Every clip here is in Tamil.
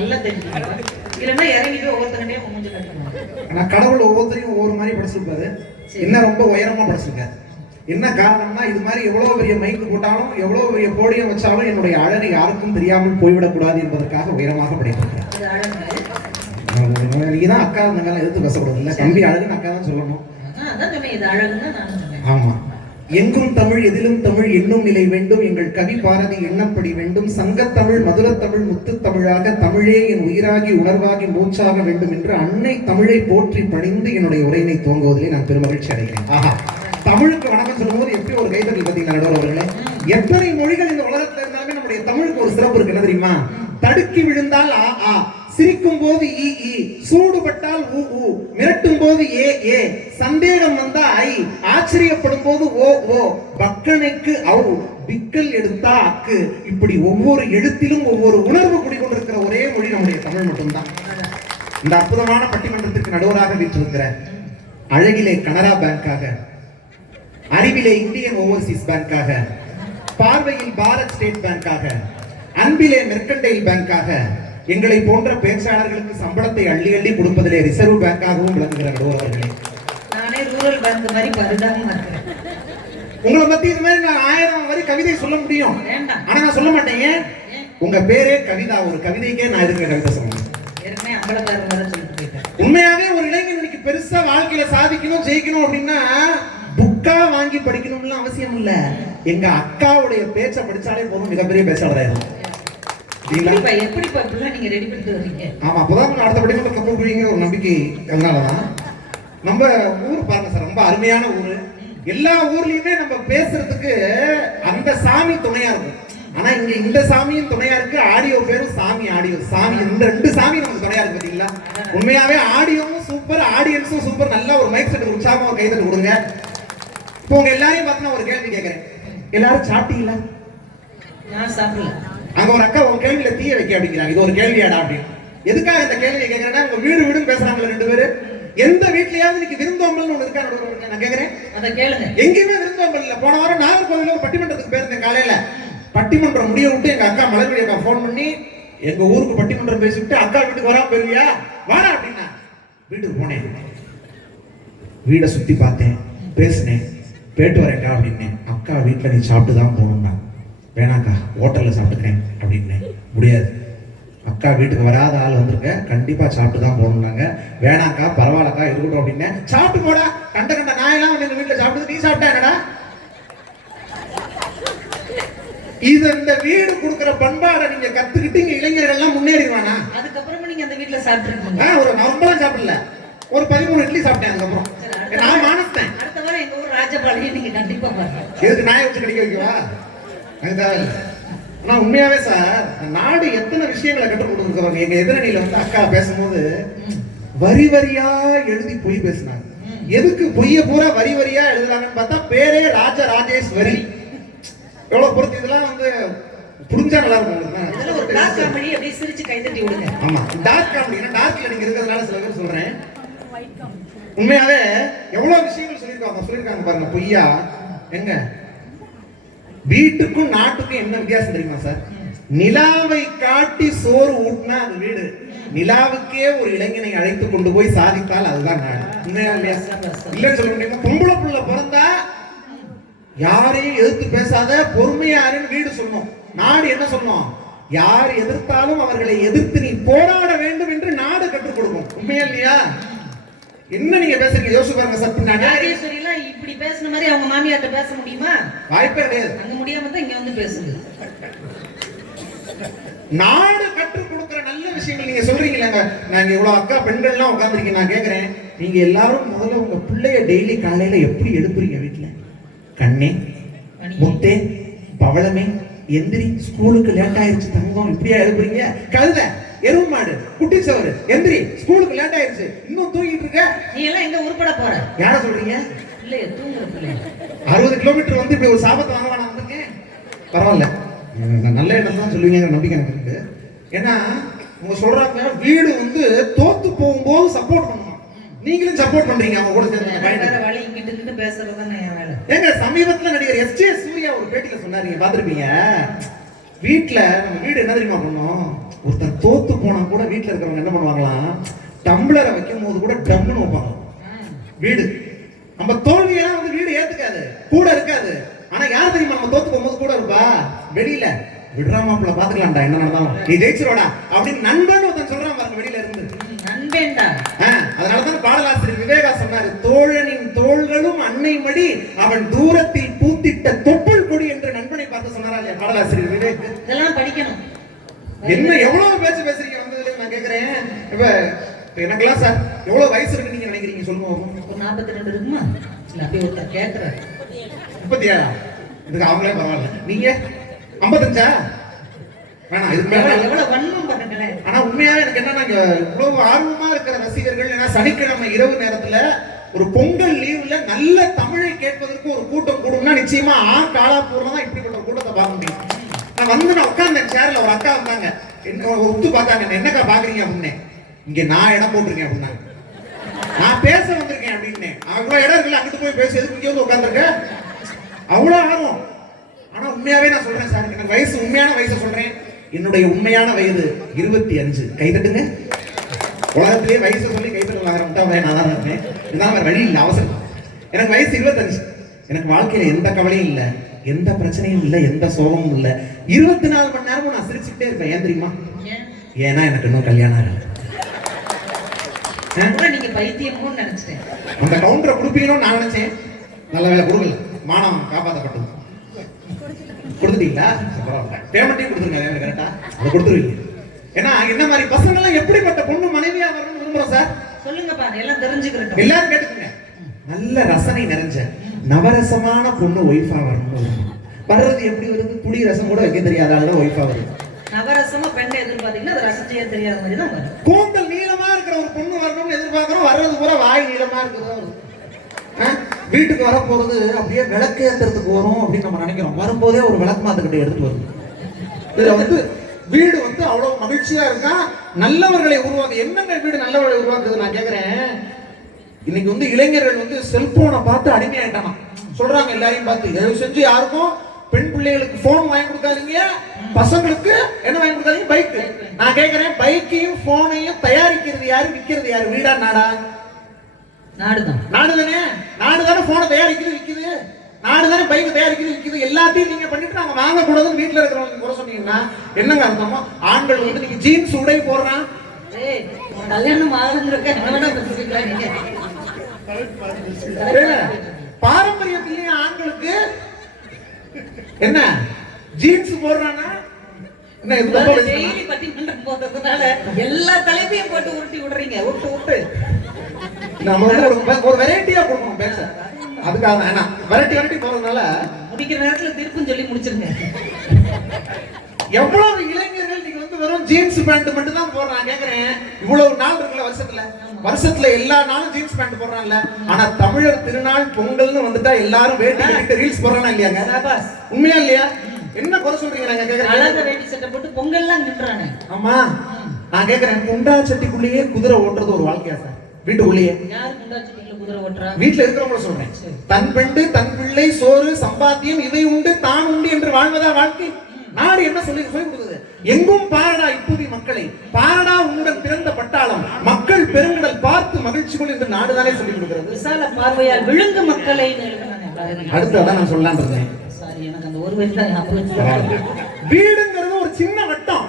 நல்லா தெரிஞ்சுக்கணும். இல்லைன்னா இறங்கிட்டு ஒவ்வொருத்தங்கிட்டையும் மூஞ்சு கட்டணும். ஆனா கடவுள் ஒவ்வொருத்தரையும் ஒவ்வொரு மாதிரி படைச்சிருப்பாரு. என்ன ரொம்ப உயரமா படைச்சிருக்காரு. என்ன காரணம்னா இது மாதிரி எவ்வளவு பெரிய மைக்கு போட்டாலும் எவ்வளவு பெரிய போடியம் வச்சாலும் என்னுடைய அழகு யாருக்கும் தெரியாமல் போய்விடக் கூடாது என்பதற்காக உயரமாக படைத்திருக்காரு. நீங்க தான் அக்கா இருந்தாங்க எதிர்த்து பேசக்கூடாது இல்ல, தம்பி அழகுன்னு அக்கா தான் சொல்லணும். ஆமா. எங்கும் தமிழ் எதிலும் தமிழ் என்னும் நிலை வேண்டும், எங்கள் கவி பாரதி எண்ணப்படி வேண்டும், சங்கத்தமிழ் மதுரத்தமிழ் முத்து தமிழாக தமிழே என் உயிராகி உணர்வாகி மூச்சாக வேண்டும் என்று அன்னை தமிழை போற்றி பணிந்து என்னுடைய உரையினை துவங்குவதிலே நான் பெருமகிழ்ச்சி அடைகிறேன். ஆஹா, தமிழுக்கு வணக்கம் சொல்லும்போது எப்படி ஒரு கைதட்டல் பார்த்தீங்கன்னா நடுவர் அவர்களே. எத்தனை மொழிகள் இந்த உலகத்துல இருந்தாலுமே நம்முடைய தமிழுக்கு ஒரு சிறப்பு இருக்கு. என்ன தெரியுமா? தடுக்கி விழுந்தால் ஆ ஆ, சிரிக்கும் போது ஈ ஈ, சூடுபட்டால் ஊ ஊ, மிரட்டும் போது ஏ ஏ, சந்தேகம் வந்தா ஐ, ஆச்சரியப்படும் போது ஓ ஓ, பக்கனைக்கு ஔ, பிக்கல் எடுத்தா அக்கு. இப்படி ஒவ்வொரு எழுத்திலும் ஒவ்வொரு உணர்வு குடிக்கொண்டிருக்கிற ஒரே மொழி நம்முடைய தமிழ் மட்டும்தான். இந்த அற்புதமான பட்டிமன்றத்திற்கு நடுவராக வீற்றிருக்கிற அழகிலே கனரா பேங்காக, அறிவிலே இந்தியன் ஓவர்சீஸ் பேங்காக, பார்வையில் பாரத் ஸ்டேட் பேங்காக, அன்பிலே மெர்கண்டைல் பேங்காக, எங்களை போன்ற பேச்சாளர்களுக்கு சம்பளத்தை அள்ளி அள்ளி கொடுப்பதிலே ரிசர்வ் பேங்காகவும் விளங்குகிற நடுவர் அவர்களே. நானே ரூரல் பேங்க் மாதிரி பரிதாபமா இருக்கிறேன். உங்களை பத்தி இது மாதிரி நான் 1000 வரி கவிதை சொல்ல முடியும், ஆனா நான் சொல்ல மாட்டேன். உங்க பேரே கவிதா, ஒரு கவிதைக்கே நான் எதுக்கு கவிதை சொல்லணும்? உண்மையாவே ஒரு இளைஞன் இன்னைக்கு பெருசா வாழ்க்கையில சாதிக்கணும் ஜெயிக்கணும் அப்படின்னா புக்கா வாங்கி படிக்கணும்னு அவசியம் இல்ல. எங்க அக்காவுடைய பேச்ச படிச்சாலே போதும், மிகப்பெரிய பேச்சாளர். ஆமா, அப்பதான் அடுத்த படிப்பு கப்பல் ஒரு நம்பிக்கை. அதனாலதான் நம்ம ஊர் பாருங்க சார், ரொம்ப அருமையான ஊரு. எல்லா ஊர்லயுமே நம்ம பேசுறதுக்கு அந்த சாமி துணையா இருக்கும். ஆனா இங்க இந்த சாமியும் துணையா இருக்கு, ஆடியோ பேரும் சாமி ஆடியோ சாமி, இந்த 2 சாமி நமக்கு துணையா இருக்கு. பாத்தீங்களா? உண்மையாவே ஆடியோவும் சூப்பர், ஆடியன்ஸும் சூப்பர். நல்ல ஒரு மைக் செட் உற்சாகமா கைதட்டு கொடுங்க. இப்போ உங்க எல்லாரையும் பார்த்து நான் ஒரு கேள்வி கேட்கிறேன். எல்லாரும் சாப்பிட்டீங்களா? நான் சாப்பிடல. அங்க ஒரு அக்கா உங்க கேள்வியில தீய வைக்க அப்படிங்கிறாங்க. இது ஒரு கேள்வியாடா அப்படின்னு. எதுக்காக இந்த கேள்வியை கேட்கிறேன்னா, உங்க வீடு வீடுன்னு பேசுறாங்களா 2 பேரு. எந்த வீட்லயாவது இன்னைக்கு விருந்தோம்பல்னு ஒண்ணு இருக்கா? நான் கேட்கிறேன், அதை கேளுங்க. எங்கேயுமே விருந்தோம்பல் இல்ல. போன வாரம் நாகர்கோவில்ல ஒரு பட்டிமன்றத்துக்கு போயிருந்தேன். காலையில பட்டிமன்றம் முடிய விட்டு எங்க அக்கா மலர்வழி அக்கா போன் பண்ணி, எங்க ஊருக்கு பட்டிமன்றம் பேசிவிட்டு அக்கா வீட்டுக்கு வராம போயிருவியா, வாடா அப்படின்னா. வீட்டுக்கு போனேன், வீடை சுத்தி பார்த்தேன், பேசினேன், பேட்டு வரேன்டா அப்படின்னேன். அக்கா வீட்டுல நீ சாப்பிட்டு தான் போகணும்னா, வேணாக்கா ஹோட்டல்ல சாப்பிட்டுக்கிறேன் அப்படின்னேன். முடியாது, அக்கா வீட்டுக்கு வராத ஆள் வந்திருக்க, கண்டிப்பா சாப்பிட்டு தான் போகணும்னாங்க. வேணாக்கா பரவாயில்லக்கா இருக்கட்டும் அப்படின்னேன். சாப்பிட்டு போடா, கண்ட கண்ட நாயெல்லாம் வந்து எங்க வீட்டுல சாப்பிட்டு, நீ சாப்பிட்டா என்னடா? இது இந்த வீடு கொடுக்கிற பண்பாடை நீங்க கத்துக்கிட்டீங்க, இளைஞர்கள் எல்லாம் முன்னேறிடுவானா? அதுக்கப்புறமா நீங்க அந்த வீட்டுல சாப்பிட்டுருக்கீங்க. ஒரு நம்பலாம் சாப்பிடல, ஒரு 13 இட்லி சாப்பிட்டேன். அதுக்கப்புறம் நான் மானத்தேன். அடுத்த வாரம் எங்க ஊர் ராஜபாளையம் நீங்க கண்டிப்பா பாருங்க. எதுக்கு நாயை வச்சு கடிக்க வைக்கவா? நான் உண்மையாவே சார், நாடு எத்தனை விஷயங்களை கற்றுக் கொடுத்துருக்காங்க. எங்க எதிரணியில வந்து அக்கா பேசும்போது வரி வரியா எழுதி பொய் பேசினாங்க. எதுக்கு பொய்ய பூரா வரி வரியா எழுதுறாங்கன்னு பார்த்தா பேரே ராஜராஜேஸ்வரி. எவ்வளவு பொறுத்து இதெல்லாம் வந்து புரிஞ்சா நல்லா இருக்கும். ஆமா, டார்க் காமெடி. டார்க்ல நீங்க இருக்கிறதுனால சில பேர் சொல்றேன். உண்மையாவே எவ்வளவு விஷயங்கள் சொல்லியிருக்காங்க பாருங்க. பொய்யா எங்க வீட்டுக்கும் நாட்டுக்கும் என்ன வித்தியாசம் தெரியுமா சார்? நிலாவை காட்டி சோறு ஊட்டினா அது வீடு, நிலாவுக்கே ஒரு இளைஞனை அழைத்து கொண்டு போய் சாதித்தால் அதுதான் நாடு. உண்மையா இல்லையா? இல்லன்னு சொல்ல முடியுமா? பொம்பளை புள்ள பிறந்தா யாரையும் எதிர்த்து பேசாத, பொறுமையாருன்னு வீடு சொல்லணும். நாடு என்ன சொல்லணும்? யார் எதிர்த்தாலும் அவர்களை எதிர்த்து நீ போராட வேண்டும் என்று நாடு கற்றுக் கொடுக்கும். உண்மையா இல்லையா? என்ன நீங்க பேசுறீங்க? யோசிச்சு பாருங்க சார். நாகேஸ்வரி எல்லாம் இப்படி பேசுன மாதிரி அவங்க மாமியார்ட்ட பேச முடியுமா? வாய்ப்பே கிடையாது. அங்க முடியாம தான் இங்க வந்து பேசுது. நாடு கற்றுக் கொடுக்கிற நல்ல விஷயங்கள் நீங்க சொல்றீங்களாங்க. நாங்க இவ்வளவு அக்கா பெண்கள் எல்லாம் உட்கார்ந்துருக்கீங்க. நான் கேக்குறேன், நீங்க எல்லாரும் முதல்ல உங்க பிள்ளைய டெய்லி காலையில எப்படி எழுப்புறீங்க? வீட்டுல கண்ணே முத்தே பவளமே எந்திரி, ஸ்கூலுக்கு லேட் ஆயிருச்சு தங்கம், இப்படியா எழுப்புறீங்க? கழுத எருவு மாடு குட்டி சவரு எந்திரி, ஸ்கூலுக்கு லேட் ஆயிருச்சு, இன்னும் தூங்கிட்டு இருக்க. நீ எல்லாம் எங்க உருப்பட போற? யார சொல்றீங்க? இல்ல தூங்குறதுல 60 கிலோமீட்டர் வந்து இப்படி ஒரு சாபத்தை வாங்க வேணாம் வந்திருக்கேன். பரவாயில்ல, நல்ல எண்ணம் தான் சொல்லுவீங்க, நம்பிக்கை எனக்கு இருக்கு. ஏன்னா உங்க சொல்றாங்க வீடு வந்து தோத்து போகும்போது சப்போர்ட் பண்ணணும். நீங்களும் சப்போர்ட் பண்றீங்க அவங்க கூட சேர்ந்து. வழி இங்கிட்டு இருந்து பேசுறதுதான் என் வேலை. ஏங்க சமீபத்துல நடிகர் எஸ்.ஜே. சூர்யா ஒரு பேட்டியில சொன்னாரு, பாத்துருப்பீங்க. வீட்டுல நம்ம வீடு என்ன தெரியுமா பண்ணோம்? ஒருத்தன் தோத்து போனா கூட வீட்டுல இருக்கிறவங்க என்ன பண்ணுவாங்களாம், டம்ளரை வைக்கும் போது கூட டம்னு வைப்பாங்க. வீடு நம்ம தோல்வியெல்லாம் வந்து வீடு ஏத்துக்காது, கூட இருக்காது. ஆனா யார் தெரியுமா நம்ம தோத்து போகும்போது கூட இருப்பா, வெளியில விடுறாமாப்புல பாத்துக்கலாம்டா, என்ன நடந்தாலும் நீ ஜெயிச்சிரோடா அப்படின்னு நண்பன் ஒருத்தன் சொல்றான் பாருங்க வெளியில இருந்து. நண்பேண்டா. அதனாலதான் பாடலாசிரியர் விவேகா சொன்னாரு, தோழனின் தோள்களும் அன்னை மடி, அவன் தூரத்தில் பூத்திட்ட தொப்புள் கொடி என்று நண்பனை பார்த்து சொன்னாரா இல்லையா பாடலாசிரியர் விவேக். இதெல்லாம் படிக்கணும். என்ன எவ்வளவு பேச்சு பேசுறீங்க வந்ததுல நான் கேக்குறேன். இப்ப எனக்கெல்லாம் சார் எவ்வளவு வயசு இருக்கு நீங்க நினைக்கிறீங்க சொல்லுங்க. ஒரு 42 இருக்குமா? இல்ல அப்படியே ஒருத்தர் கேக்குறாரு. 37. இதுக்கு அவங்களே பரவாயில்ல. நீங்க 55? வேணாம், இதுக்கு மேல எவ்வளவு வன்மம் பாருங்களேன். ஆனா உண்மையா எனக்கு என்னன்னா, இவ்வளவு ஆர்வமா இருக்கிற ரசிகர்கள், ஏன்னா சனிக்கிழமை இரவு நேரத்துல ஒரு பொங்கல் லீவ்ல நல்ல தமிழை கேட்பதற்கு ஒரு கூட்டம் கூடும்னா நிச்சயமா காலாப்பூர்ல தான் இப்படிப்பட்ட ஒரு கூட்டத்தை பார்க்க முடியும். நான் உட்கார்ந்தேன் சேர்ல, ஒரு அக்கா வந்தாங்க, என்ன ஒத்து பார்த்தாங்க, என்னக்கா பாக்குறீங்க அப்படின்னு. இங்க நான் இடம் போட்டிருக்கேன் அப்படின்னாங்க. நான் பேச வந்திருக்கேன் அப்படின்னு. அவ்வளவு இடம் இருக்குல்ல, அங்கிட்டு போய் பேச எதுக்கு இங்கே வந்து உட்காந்துருக்க, அவ்வளவு ஆர்வம். ஆனா உண்மையாவே நான் சொல்றேன் சார், எனக்கு வயசு, உண்மையான வயசை சொல்றேன், என்னுடைய உண்மையான வயது 25. கைதட்டுங்க. உலகத்திலேயே வயசை சொல்லி கைதட்டு வாங்குறேன் நான் தான் இருக்கேன். இதுதான் வேற வழி இல்லை, அவசரம். எனக்கு வயசு 25. எனக்கு வாழ்க்கையில எந்த கவலையும் இல்லை, எந்த பிரச்சனையும் இல்லை, எந்த சோகமும் இல்லை. 24 மணி நேரமும் நான் சிரிச்சுக்கிட்டே இருப்பேன். ஏன் தெரியுமா? ஏன்னா எனக்கு இன்னும் கல்யாணம் ஆகல. நீங்க பைத்தியமோன்னு நினைச்சிட்டேன். அந்த கவுண்டரை கொடுப்பீங்கன்னு நான் நினைச்சேன். நல்ல வேலை கொடுக்கல, மானம் காப்பாற்றப்பட்டது. கொடுத்துட்டீங்களா? பேமெண்ட்டையும் கொடுத்துருங்க கரெக்டா, அதை கொடுத்துருவீங்க. ஏன்னா என்ன மாதிரி பசங்க எல்லாம் எப்படிப்பட்ட பொண்ணு மனைவியா வரணும்னு விரும்புறோம் சார். சொல்லுங்கப்பா, எல்லாம் தெரிஞ்சுக்கிறேன். எல்லாரும் கேட்டுக்கோங்க. நல்ல ரசனை நிறைஞ்ச நவரசமான பொண்ணு ஒய்ஃபா வரணும். வர்றது எப்படி வருது, புளி ரசம் கூட வைக்க தெரியாத ஆளு ஒய்ஃபா வருது. நவரசமா பெண்ணை எதிர்பார்த்தீங்கன்னா அது ரசிச்சே தெரியாத மாதிரி தான் வரும். கூந்தல் நீளமா இருக்கிற ஒரு பொண்ணு வரணும்னு எதிர்பார்க்கிறோம், வர்றது பூரா வாய் நீளமா இருக்குதோ. வீட்டுக்கு வர போறது அப்படியே விளக்கு ஏத்துறதுக்கு வரும் அப்படின்னு நம்ம நினைக்கிறோம். வரும்போதே ஒரு விளக்கு மாத்துக்கிட்ட எடுத்துட்டு வருது. இதுல வந்து வீடு வந்து அவ்வளவு மகிழ்ச்சியா இருக்கா. நல்லவர்களை உருவாக்கு. என்னங்க வீடு நல்லவர்களை உருவாக்குது நான் கேக்குறேன். இன்னைக்கு வந்து இளைஞர்கள் வந்து செல்போனை பார்த்து அடிமையாயிட்டானா சொல்றாங்க. எல்லாரையும் பார்த்து எது செஞ்சு யாருக்கும் பெண் பிள்ளைகளுக்கு போன் வாங்கி கொடுக்காதீங்க, பசங்களுக்கு என்ன வாங்கி கொடுக்காதீங்க, பைக். நான் கேக்குறேன், பைக்கையும் போனையும் தயாரிக்கிறது யாரு, விற்கிறது யாரு? வீடா நாடா? நாடுதான். நாடுதானே. நாடுதானே போனை தயாரிக்குது விற்குது, நாடுதானே பைக் தயாரிக்குது விற்குது. எல்லாத்தையும் நீங்க பண்ணிட்டு நாங்க வாங்க கூடாதுன்னு வீட்டுல இருக்கிறவங்க குறை சொன்னீங்கன்னா என்னங்க அர்த்தமா? ஆண்கள் வந்து நீங்க ஜீன்ஸ் உடை போடுறான். கல்யாணம் பாரம்பரியத்திலேயே ஆண்களுக்கு என்ன ஜீன்ஸ் போடுறானா என்ன? டெய்லி பட்டிமன்றம் போடுறதுனால எல்லா தலைப்பையும் போட்டு உருட்டி விடுறீங்க. விட்டு நம்ம ஒரு வெரைட்டியா கொடுக்கணும் பேச. அதுக்காக என்ன வெரைட்டி போறதுனால முடிக்கிற நேரத்துல திருப்பும் சொல்லி முடிச்சிருங்க. எவ்வளவு இளைஞர்கள் நீங்க வந்து வெறும் ஜீன்ஸ் பேண்ட் மட்டும் தான் போடுறான். கேக்குறேன், இவ்வளவு நாள் இருக்குல்ல வருஷத்துல எல்லா நாளும் ஜீன்ஸ் பேண்ட் போடுறான்ல. ஆனா தமிழர் திருநாள் பொங்கல்னு வந்துட்டா எல்லாரும் வேட்டி கட்டிட்டு ரீல்ஸ் போடுறானா இல்லையாங்க? உண்மையா இல்லையா? என்ன குறை சொல்றீங்க? நாங்க கேக்குறேன், அழகா வேட்டி சட்டை போட்டு பொங்கல்லாம் நின்றானே. ஆமா, நான் கேக்குறேன், குண்டா சட்டிக்குள்ளேயே குதிரை ஓட்டுறது ஒரு வாழ்க்கையா சார்? வீட்டுக்குள்ளேயே யாரு குண்டா சட்டிக்குள்ள குதிரை ஓட்டுறா? வீட்டுல இருக்கிறவங்கள சொல்றேன். தன் பெண்டு தன் பிள்ளை சோறு சம்பாத்தியம் இவை உண்டு தான் உண்டு என்று வாழ்வதா வாழ்க்கை? நாடு என்ன சொல்லி கொடுக்குது? எங்கும் பாரடா இப்புவி மக்களை, பாரடா உன்னுடன் பிறந்த பட்டாளம், மக்கள் பெருங்கடல் பார்த்து மகிழ்ச்சி கொள் என்று நாடுதானே சொல்லி கொடுக்கிறது. விசால பார்வையால் விழுங்கு மக்களை. அடுத்ததான் நான் சொல்லலான் இருந்தேன். சாரி, எனக்கு அந்த ஒரு வயசு தான். வீடுங்கிறது ஒரு சின்ன வட்டம்.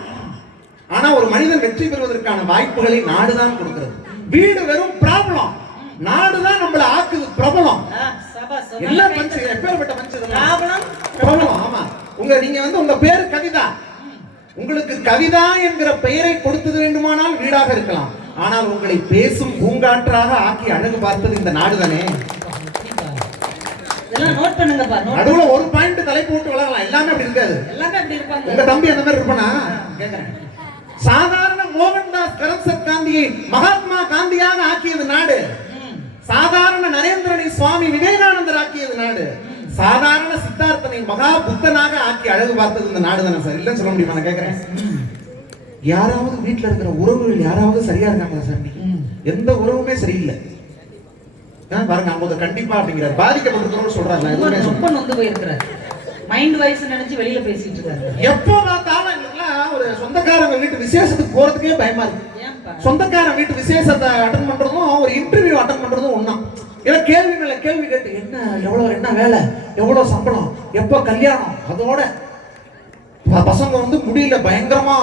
ஆனா ஒரு மனிதன் வெற்றி பெறுவதற்கான வாய்ப்புகளை நாடுதான் கொடுக்கிறது. வீடு வெறும் ப்ராப்ளம், நாடுதான் நம்மள ஆக்குது பிரபலம். எல்லாம் பஞ்சு, எப்பேற்பட்ட பஞ்சு பிரபலம். ஆமா, நீங்க வந்து உங்க பேரு கவிதா, உங்களுக்கு கவிதா என்கிற பெயரை கொடுத்தது வேண்டுமானால் வீடாக இருக்கலாம். ஆனால் உங்களை பேசும் பூங்காற்றாக ஆக்கி அழகு பார்த்தது இந்த நாடுதானே. நடுவுல ஒரு பாயிண்ட் தலை போட்டு வளரலாம், எல்லாமே அப்படி இருக்காது. உங்க தம்பி அந்த மாதிரி இருப்பானா? சாதாரண மோகன்தாஸ் கரம்சத் காந்தியை மகாத்மா காந்தியாக ஆக்கியது நாடு. சாதாரண நரேந்திரனை சுவாமி விவேகானந்தர் ஆக்கியது நாடு. சாதாரண சித்தார்த்தனை மகா புத்தனாக ஆக்கி அழகு பார்த்தது இந்த நாடு தானே சார்? இல்லன்னு சொல்ல முடியுமா? நான் கேட்கிறேன், யாராவது வீட்டுல இருக்கிற உறவுகள் யாராவது சரியா இருக்காங்களா சார்? எந்த உறவுமே சரியில்லை பாருங்க. அவங்க கண்டிப்பா அப்படிங்கிறார், பாதிக்கப்பட்டிருக்கிறோம் சொல்றாங்க. ரொம்ப நொந்து போயிருக்கிறார், மைண்ட் வைஸ் நினைச்சு வெளியில பேசிட்டு இருக்காரு. எப்போ பார்த்தாலும் எங்களுக்குலாம் ஒரு சொந்தக்காரங்க வீட்டு விசேஷத்துக்கு போறதுக்கே பயமா இருக்கு. ஏன்பா? சொந்தக்காரன் வீட்டு விசேஷத்தை அட்டன் பண்றதும் ஒரு இன்டர்வியூ அட்டன் பண்றதும் ஒண்ணா. ஏன்னா கேள்வி மேல கேள்வி கேட்டு என்ன எவ்வளவு, என்ன வேலை, எவ்வளவு சம்பளம், எப்ப கல்யாணம், அதோட பசங்க வந்து முடியல பயங்கரமா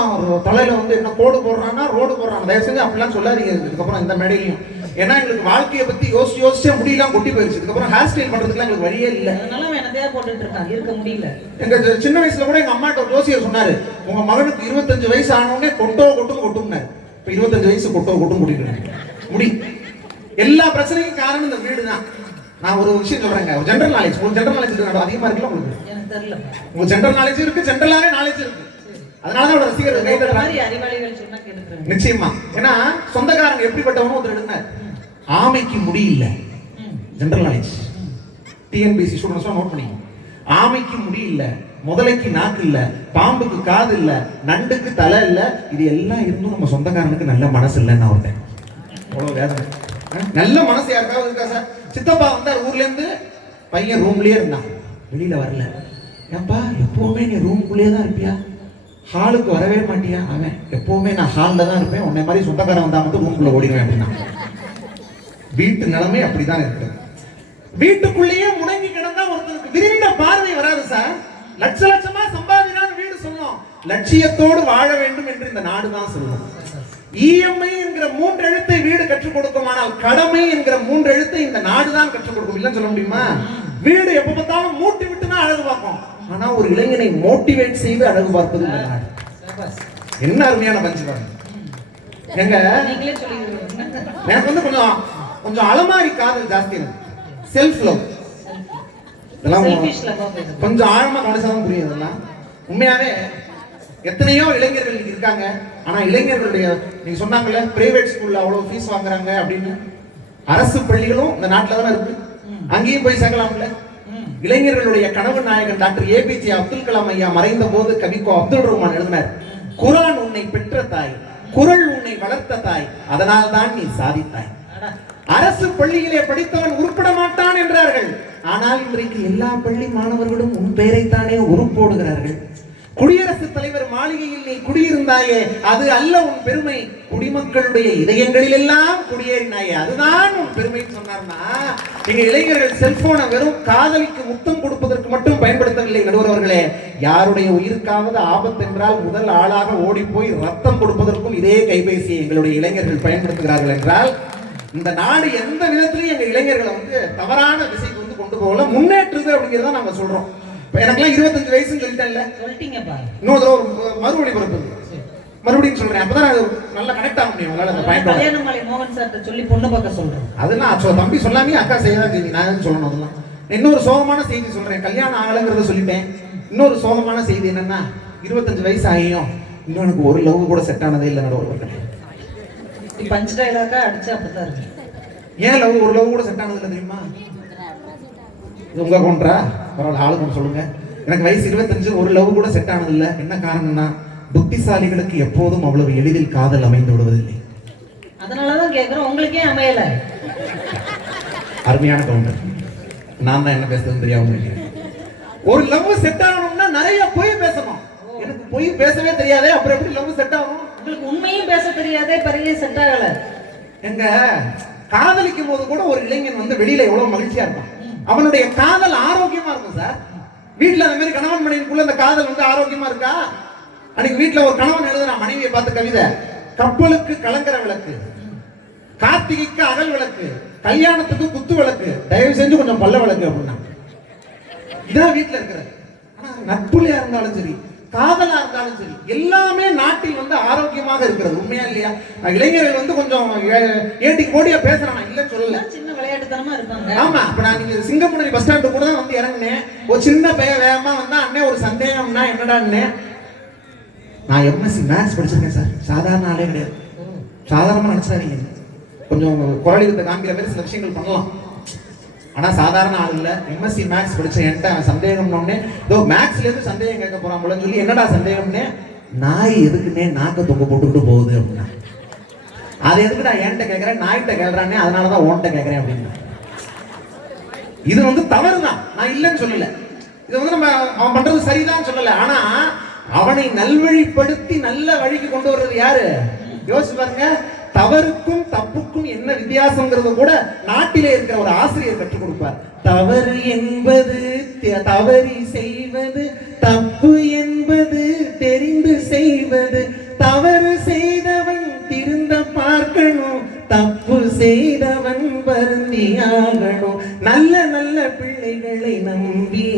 தலையில வந்து என்ன கோடு போடுறான்னா ரோடு போடுறாங்க. தயவு செஞ்சு அப்படிலாம் சொல்லாதீங்க இதுக்கப்புறம் இந்த மேடையிலையும். ஏன்னா எங்களுக்கு வாழ்க்கையை பத்தி யோசிச்சே முடியலாம் கொட்டி போயிருச்சு. இதுக்கப்புறம் ஹேர் ஸ்டைல் பண்றதுக்குலாம் எங்களுக்கு வழியே இல்லை. அதனால என்னதையா போட்டுட்டு இருக்காங்க, இருக்க முடியல. எங்க சின்ன வயசுல கூட எங்க அம்மாட்ட ஒரு ஜோசியர் சொன்னாரு, உங்க மகனுக்கு 25 வயசு ஆனவுடனே கொட்டும்னாரு. இப்ப 25 வயசு கொட்டும் கூட்டிட்டு முடி. எல்லா பிரச்சனைக்கும் காரணம் இந்த வீடு தான். நான் ஒரு விஷயம் சொல்றேங்க, ஒரு ஜெனரல் நாலேஜ். உங்களுக்கு ஜெனரல் நாலேஜ் அதிகமா இருக்குல்ல உங்களுக்கு? எனக்கு தெரியல. உங்களுக்கு ஜெனரல் நாலேஜ் இருக்கு, ஜெனரலாவே நாலேஜ் இருக்கு. அதனால தான் ரசிகர்கள் கை தட்டுறாங்க. அறிவாளிகள் சொன்னா கேட்கறேன். நிச்சயமா. ஏன்னா சொந்தக்காரங்க எப்படிப்பட்டவனோ ஒருத்தர் எழுதினார், ஆமைக்கு முடி இல்ல. General knowledge TNPSC students note பண்ணி. ஆமைக்கு முடி இல்ல, முதலைக்கு நாக்கு இல்ல, பாம்புக்கு காது இல்ல, நண்டுக்கு தலை இல்ல, இது எல்லாம் இருந்தும் நம்ம சொந்தக்காரனுக்கு நல்ல மனசு இல்லைன்னு ஒருத்தன். அவ்வளவு வேதனை. நல்ல மனசு யாருக்காவது இருக்கா சார்? சித்தப்பா வந்தார் ஊர்ல இருந்து, பையன் ரூம்லயே இருந்தான், வெளியில வரல. ஏப்பா எப்பவுமே நீ ரூம்குள்ளேயே தான் இருப்பியா, ஹாலுக்கு வரவே மாட்டியா? அவன் எப்பவுமே நான் ஹால்ல தான் இருப்பேன், உன்னை மாதிரி சொந்தக்காரன் வந்தா மட்டும் ரூம்குள்ள ஓடிடுவேன் அப்படின்னா. வீட்டு நிலைமை அப்படிதான் இருக்கு. வீட்டுக்குள்ளேயே முடங்கி கிடந்தா ஒருத்தருக்கு விரிந்த பார்வை வராது சார். லட்ச லட்சமா சம்பாதினான்னு வீடு சொல்லும், லட்சியத்தோடு வாழ வேண்டும் என்று இந்த நாடு தான் சொல்லும். இஎம்ஐ என்கிற 3 எழுத்தை வீடு கற்றுக் கொடுக்கும், ஆனால் கடமை என்கிற 3 எழுத்தை இந்த நாடு தான் கற்றுக் கொடுக்கும். இல்லைன்னு சொல்ல முடியுமா? வீடு எப்ப பார்த்தாலும் மூட்டி விட்டு தான் அழகு பார்க்கும், ஆனா ஒரு இளைஞனை மோட்டிவேட் செய்து அழகு பார்ப்பது இந்த நாடு. என்ன அருமையான பஞ்சு பாருங்க. எங்க நீங்களே சொல்லிடுங்க. எனக்கு வந்து கொஞ்சம் அலமாரி காதல் ஜாஸ்தி இருக்கு. செல்ஃப் லவ் இதெல்லாம் கொஞ்சம் ஆழமா கவனிச்சாதான் புரியும். இதெல்லாம் உண்மையாவே எத்தனையோ இளைஞர்கள் இருக்காங்க. ஆனா இளைஞர்களுடைய, நீங்க சொன்னாங்கல்ல பிரைவேட் ஸ்கூல்ல அவ்வளவு ஃபீஸ் வாங்குறாங்க அப்படின்னு, அரசு பள்ளிகளும் இந்த நாட்டுல தானே இருக்கு, அங்கேயும் போய் சேர்க்கலாம்ல. இளைஞர்களுடைய கனவு நாயகன் டாக்டர் ஏபிஜே அப்துல் கலாம் ஐயா மறைந்த போது கவிக்கோ அப்துல் ரஹ்மான் எழுதினார், குர்ஆன் உன்னை பெற்ற தாய், குறள் உன்னை வளர்த்த தாய், அதனால் தான் நீ சாதித்தாய். அரசு பள்ளியிலே படித்தவன் உருப்பட மாட்டான் என்றார்கள். ஆனால் இன்றைக்கு எல்லா பள்ளி மாணவர்களும் உன் பெயரைத்தானே உருப்போடுகிறார்கள். குடியரசுத் தலைவர் மாளிகையில் நீ குடியிருந்தாயே, அது அல்ல உன் பெருமை, குடிமக்களுடைய இதயங்களில் எல்லாம் குடியேறினாயே, அதுதான் உன் பெருமைன்னு சொன்னார்னா, எங்க இளைஞர்கள் செல்போனை வெறும் காதலிக்கு முத்தம் கொடுப்பதற்கு மட்டும் பயன்படுத்தவில்லை நடுவர்களே. யாருடைய உயிருக்காவது ஆபத்து என்றால் முதல் ஆளாக ஓடி போய் ரத்தம் கொடுப்பதற்கும் இதே கைபேசியை எங்களுடைய இளைஞர்கள் பயன்படுத்துகிறார்கள் என்றால், இந்த நாடு எந்த விதத்திலையும் எங்க இளைஞர்களை வந்து தவறான திசைக்கு வந்து கொண்டு போகல, முன்னேற்றுது அப்படிங்கிறத நாங்க சொல்றோம். இப்ப எனக்குலாம் 25 வயசுன்னு சொல்லிட்டேன்ல, சொல்லிட்டீங்கப்பா. இன்னொரு மறுபடி பிறப்பு மறுபடியும் சொல்றேன், அப்பதான் அது நல்லா கனெக்ட் ஆக முடியும். உங்களால அந்த பயன்பட கல்யாணமலை மோகன் சார்ட்ட சொல்லி பொண்ணு பார்க்க சொல்றேன். அதெல்லாம் தம்பி சொல்லாமே அக்கா செய்யதான் செய்தி, நான் சொல்லணும். அதெல்லாம் இன்னொரு சோகமான செய்தி சொல்றேன், கல்யாணம் ஆகலைங்கிறத சொல்லிட்டேன். இன்னொரு சோகமான செய்தி என்னன்னா, 25 வயசு ஆகியும் இன்னும் எனக்கு ஒரு லவ் கூட செட் ஆனதே இல்லை நடுவர்களே. பஞ்ச் டைலாக்கா அடிச்சா அப்படித்தான் இருக்கு. ஏன் ஒரு லவ் கூட செட் ஆனது இல்லை தெரியுமா? இது உங்க கொண்டா பரவாயில்ல, ஆளு கொண்டு சொல்லுங்க. எனக்கு வயசு 25, ஒரு லவ் கூட செட் ஆனது இல்லை. என்ன காரணம்னா, புத்திசாலிகளுக்கு எப்போதும் அவ்வளவு எளிதில் காதல் அமைந்து விடுவதில்லை. அதனாலதான் கேட்கிறோம், உங்களுக்கே அமையல. அருமையான கவுண்டர். நான் தான் என்ன பேசுறதுன்னு தெரியாம நினைக்கிறேன். ஒரு லவ் செட் ஆகணும்னா நிறைய பொய் பேசணும். எனக்கு பொய் பேசவே தெரியாதே, அப்புறம் எப்படி லவ் செட் ஆகும்? உங்களுக்கு உண்மையும் பேச தெரியாதே, பரியே செட் ஆகல. எங்க காதலிக்கும் போது கூட ஒரு இளைஞன் வந்து வெளியில எவ்வளவு மகிழ்ச்சியா இருப்பான், அவனுடைய காதல் ஆரோக்கியமா இருக்கும் சார். வீட்டுல அந்த மாதிரி கணவன் மனைவிக்குள்ள அந்த காதல் வந்து ஆரோக்கியமா இருக்கா? அன்னைக்கு வீட்டுல ஒரு கணவன் எழுதுறான் மனைவியை பார்த்து கவிதை, கப்பலுக்கு கலங்கர விளக்கு, கார்த்திகைக்கு அகல் விளக்கு, கல்யாணத்துக்கு குத்து விளக்கு, தயவு செஞ்சு கொஞ்சம் பல்ல விளக்கு அப்படின்னா. இதான் வீட்டுல இருக்கிறது. நட்புலையா இருந்தாலும் சரி, காதலா இருந்தாலும் சரி, எல்லாமே நாட்டில் வந்து ஆரோக்கியமாக இருக்கிறது. உண்மையா இல்லையா? இளைஞர்கள் வந்து கொஞ்சம் ஏட்டிக்கு போடியா பேசுறான், இல்ல சொல்லல, சின்ன விளையாட்டுத்தனமா இருப்பாங்க. ஆமா. இப்ப நான் நீங்க சிங்கப்பூர் பஸ் ஸ்டாண்டு கூட தான் வந்து இறங்கினேன். ஒரு சின்ன பையன் வேகமா வந்தா, அண்ணே ஒரு சந்தேகம்னா என்னடா அண்ணே, நான் எம்எஸ்சி மேத்ஸ் படிச்சிருக்கேன் சார். சாதாரண ஆளே கிடையாது, சாதாரணமா நினைச்சாதீங்க. கொஞ்சம் குரலிகத்தை காமிக்கிற மாதிரி சில விஷயங்கள் பண்ணலாம், ஆனா சாதாரண ஆள் இல்ல. எம்எஸ்சி மேத்ஸ் படிச்ச என்கிட்ட அவன் சந்தேகம்னே, இதோ மேத்ஸ்ல இருந்து சந்தேகம் கேட்க போறான் போலன்னு சொல்லி, என்னடா சந்தேகம்னே, நாய் எதுக்குன்னே நாக்க தொங்க போட்டுக்கிட்டு போகுது அப்படின்னா. அது எதுக்குடா என்கிட்ட கேட்கறேன், நாய்கிட்ட கேட்கறானே, அதனாலதான் உன்கிட்ட கேட்கறேன் அப்படின்னா. இது வந்து தவறுதான், நான் இல்லைன்னு சொல்லல. இது வந்து நம்ம அவன் பண்றது சரிதான் சொல்லல. ஆனா அவனை நல்வழிப்படுத்தி நல்ல வழிக்கு கொண்டு வர்றது யாரு? யோசிச்சு பாருங்க. தவறுக்கும் தப்புக்கும் என்ன வித்தியாசங்கிறது கூட நாட்டிலே இருக்கிற ஒரு ஆசிரியர் கற்றுக் கொடுப்பார். தவறு என்பது தவறி செய்வது, தப்பு என்பது தெரிந்து செய்வது. தவறு செய்தவன் திருந்த பார்க்கணும், தப்பு செய்தவன் வருந்தியாகணும். நல்ல நல்ல பிள்ளைகளை நம்பி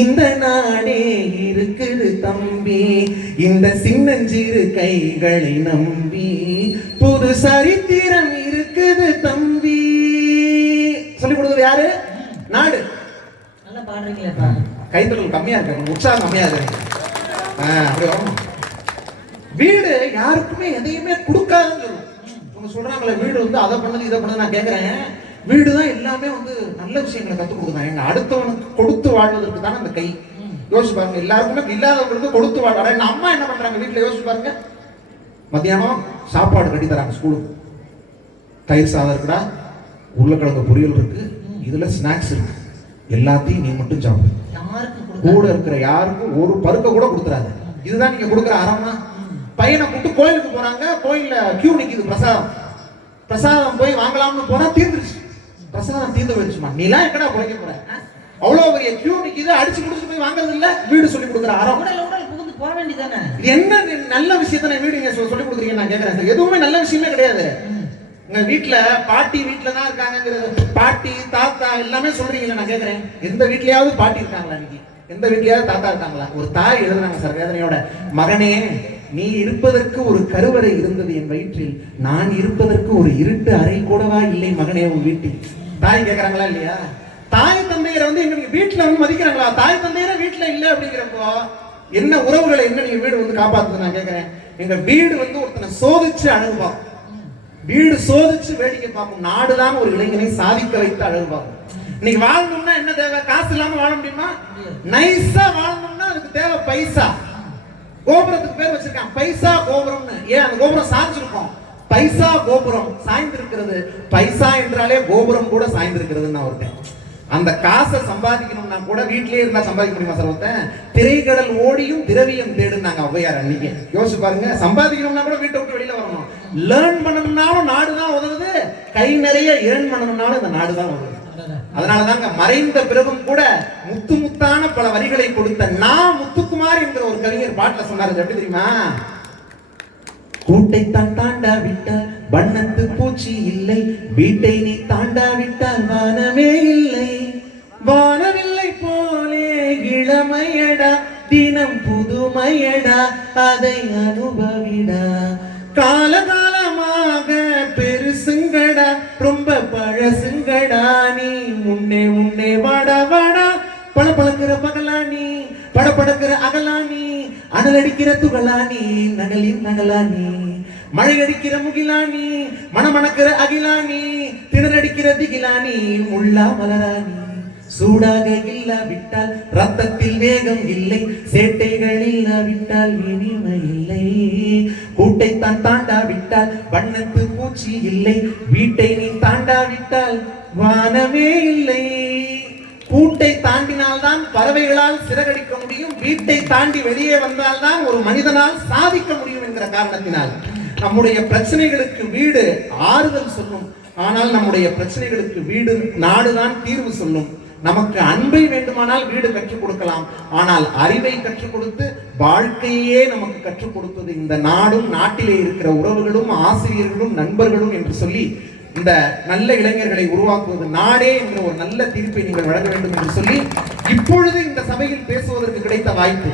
இந்த நாடே இருக்குது தம்பி. இந்த சின்னஞ்சிறு கைகளை நம்பி புது சரித்திரம் இருக்குது தம்பி. சொல்லிக் கொடுத்தது யாரு? நாடு. நல்லா பாடுறீங்களா? கைத்தொழில் கம்மியா இருக்கு, உற்சாகம் கம்மியா இருக்கு. அப்படியே வீடு யாருக்குமே எதையுமே கொடுக்காதுன்னு சொல்லுவோம். அவங்க சொல்றாங்களே வீடு வந்து அதை பண்ணது இதை பண்ணது. நான் கேட்கிறேன், வீடு தான் எல்லாமே வந்து நல்ல விஷயங்களை கற்றுக் கொடுக்குறாங்க. எங்க அடுத்தவனுக்கு கொடுத்து வாழ்வதற்கு தானே அந்த கை. யோசிச்சு பாருங்க, எல்லாருக்குமே இல்லாதவங்களுக்கு கொடுத்து வாழ்வாங்க. எங்க அம்மா என்ன பண்றாங்க வீட்டுல? யோசிச்சு பாருங்க, மத்தியானம் சாப்பாடு கட்டி தராங்க ஸ்கூலுக்கு. தயிர் சாதம் இருக்குடா, உருளைக்கிழங்கு பொரியல் இருக்கு, இதுல ஸ்நாக்ஸ் இருக்கு, எல்லாத்தையும் நீ மட்டும் சாப்பிடு. கூட இருக்கிற யாருக்கும் ஒரு பருக்க கூட கொடுத்துறாது. இதுதான் நீங்க கொடுக்குற அறமா. பையனை கூட்டு கோயிலுக்கு போறாங்க, கோயில்ல கியூ நிக்குது பிரசாதம் போய் வாங்கலாம்னு போனா தீர்ந்துருச்சு. பிரசாதம் தீர்ந்து போயிடுச்சுமா. நீலாம் எங்கடா குறைக்க போற? அவ்வளவு பெரிய கியூ நிக்குது, அடிச்சு குடிச்சு போய் வாங்குறது இல்ல. வீடு சொல்லி கொடுக்குற அறம். புகுந்து போக வேண்டியதானே? என்ன நல்ல விஷயத்த வீடு நீங்க சொல்லி கொடுக்குறீங்க? நான் கேட்கறேன், எதுவுமே நல்ல விஷயமே கிடையாது. உங்க வீட்டுல பாட்டி வீட்டுல தான் இருக்காங்கிறது, பாட்டி தாத்தா எல்லாமே சொல்றீங்களா? நான் கேட்கறேன், எந்த வீட்லயாவது பாட்டி இருக்காங்களா? இன்னைக்கு எந்த வீட்லயாவது தாத்தா இருக்காங்களா? ஒரு தாய் எழுதுறாங்க சார் வேதனையோட, மகனே நீ இருப்பதற்கு ஒரு கருவறை இருந்தது என் வயிற்றில், நான் இருப்பதற்கு ஒரு இருட்டு அறை கூடவா இல்லை மகனே உன் வீட்டில். தாய் கேட்கறாங்களா இல்லையா? தாய் தந்தையரை வந்து எங்க வீட்டுல வந்து மதிக்கிறாங்களா? தாய் தந்தையரை வீட்டுல இல்ல அப்படிங்கிறப்போ என்ன உறவுகளை என்ன நீங்க வீடு வந்து காப்பாத்துது? நான் கேட்கிறேன், எங்க வீடு வந்து ஒருத்தனை சோதிச்சு அணுகுவான். வீடு சோதிச்சு வேடிக்கை பார்க்கும். நாடுதான் ஒரு இளைஞனை சாதிக்க வைத்து அழுகுவாங்க. இன்னைக்கு வாழணும்னா என்ன தேவை? காசு இல்லாம வாழ முடியுமா? நைஸா வாழணும்னா அதுக்கு தேவை பைசா. கோபுரத்துக்கு பேர் வச்சிருக்கான் பைசா கோபுரம்னு. ஏன் அந்த கோபுரம் சாய்ஞ்சிருக்கும்? பைசா கோபுரம் சாய்ந்திருக்கிறது. பைசா என்றாலே கோபுரம் கூட சாய்ந்திருக்கிறதுன்னு ஒருத்தன். அந்த காசை சம்பாதிக்கணும்னா கூட வீட்டிலேயே இருந்தா சம்பாதிக்க முடியுமா சார்? ஒருத்தன் திரைக்கடல் ஓடியும் திரவியம் தேடுனாங்க ஔவையார் அன்னைக்கு. யோசிச்சு பாருங்க, சம்பாதிக்கணும்னா கூட வீட்டை விட்டு வெளியில வரணும். லேர்ன் பண்ணணும்னாலும் நாடுதான் உதவுது, கை நிறைய ஏர்ன் பண்ணணும்னாலும் இந்த நாடுதான் உதவுது. அதனாலதாங்க மறைந்த பிறகும் கூட முத்து முத்தான பல வரிகளை கொடுத்த நான் முத்துக்குமார் என்கிற ஒரு கவிஞர் பாட்டுல சொன்னாரு. எப்படி தெரியுமா? கூட்டை தான் தாண்டா விட்டால் வண்ணத்து பூச்சி இல்லை, வீட்டை நீ தாண்டா விட்டால் வானமே இல்லை. வானவில்லை போலே இளமையடா, தினம் புதுமையடா, அதை அனுபவிடா. காலகாலமாக பெருசுங்கடா, ரொம்ப பழசுங்கடா, நீ முன்னே முன்னே வாடா வாடா. பழப்பழக்கிற பகலானி, படப்படக்கிற அகலானி, அனல் அடிக்கிற துகளானி, நகலின் நகலானி, மழை அடிக்கிற முகிலானி, மணமணக்கிற அகிலானி, திணறடிக்கிற திகிலானி, முள்ளா மலராணி. சூடாக இல்லாவிட்டால் ரத்தத்தில் வேகம் இல்லை, சேட்டைகள் இல்லாவிட்டால் இனிமை இல்லை. கூட்டைத்தான் தாண்டாவிட்டால் வண்ணத்து பூச்சி இல்லை, வீட்டை நீ தாண்டாவிட்டால் வானமே இல்லை. கூட்டை தாண்டினால்தான் பறவைகளால் சிறகடிக்க முடியும், வீட்டை தாண்டி வெளியே வந்தால்தான் ஒரு மனிதனால் சாதிக்க முடியும் என்கிற காரணத்தினால் நம்முடைய பிரச்சனைகளுக்கு வீடு ஆறுதல் சொல்லும். ஆனால் நம்முடைய பிரச்சனைகளுக்கு வீடு நாடுதான் தீர்வு சொல்லும். நமக்கு அன்பை வேண்டுமானால் வீடு கற்றுக் கொடுக்கலாம், ஆனால் அறிவை கற்றுக் கொடுத்து வாழ்க்கையே நமக்கு கற்றுக் கொடுத்தது இந்த நாடும் நாட்டிலே இருக்கிற உறவுகளும் ஆசிரியர்களும் நண்பர்களும் என்று சொல்லி இந்த நல்ல இளைஞர்களை உருவாக்குவது நாடே என்ற ஒரு நல்ல தீர்ப்பை நீங்கள் வழங்க வேண்டும் என்று சொல்லி இப்பொழுது இந்த சபையில் பேசுவதற்கு கிடைத்த வாய்ப்பு,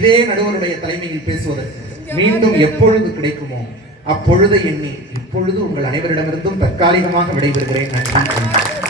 இதே நடுவருடைய தலைமையில் பேசுவதற்கு மீண்டும் எப்பொழுது கிடைக்குமோ அப்பொழுதை எண்ணி இப்பொழுது உங்கள் அனைவரிடமிருந்தும் தற்காலிகமாக விடைபெறுகிறேன். நன்றி.